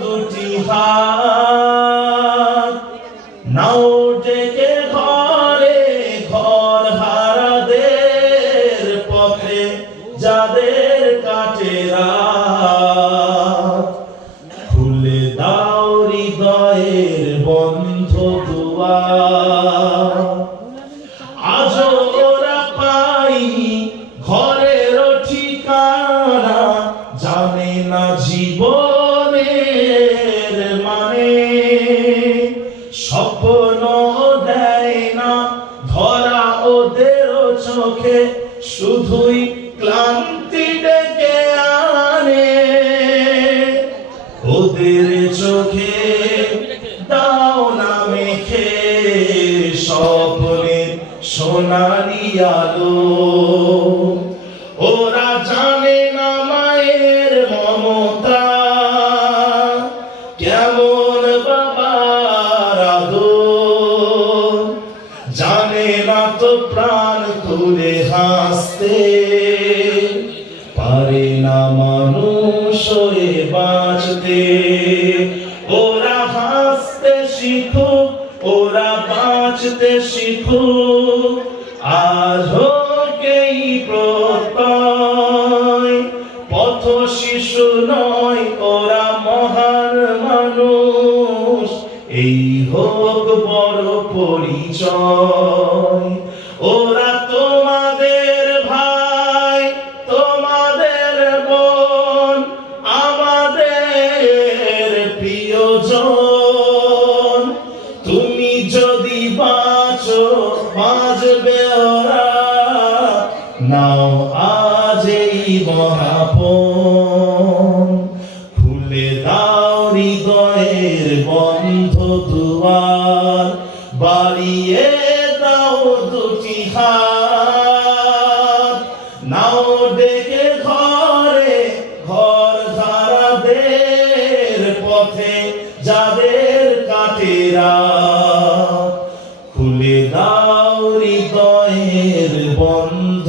দুটি হাত। নাও ডেকে ঘরে ঘর হারাদের পথে যাদের কাটে রাত। খুলে দাও চোখে শুধুই ক্লান্তি ডেকে আনে। ওদের চোখে দাও না মেখে স্বপ্নের সোনালি আলো। ওরা জানে না মায়ের মমতা। কেমন তো প্রাণ খুলে হাসতে। পারে না মানুষ বাঁচতে। ওরা হাসতে শিখুক, ওরা বাঁচতে শিখুক। আজ হোকেই প্রত্যয়। পথ শিশু নয়, ওরা হোক বড় পরিচয়। ওরা তোমাদের ভাই, তোমাদের বোন, আমাদের প্রিয়জন। তুমি যদি বাঁচো, বাঁচবে ওরা। নাও আজ এই মহাপন। খুলে দাও হৃদয় দুটি হাত নাও ডেকে ঘরে ঘর ধারাদের পথে যাদের কাটেরা খুলে দাও হৃদয়ের বন্ধ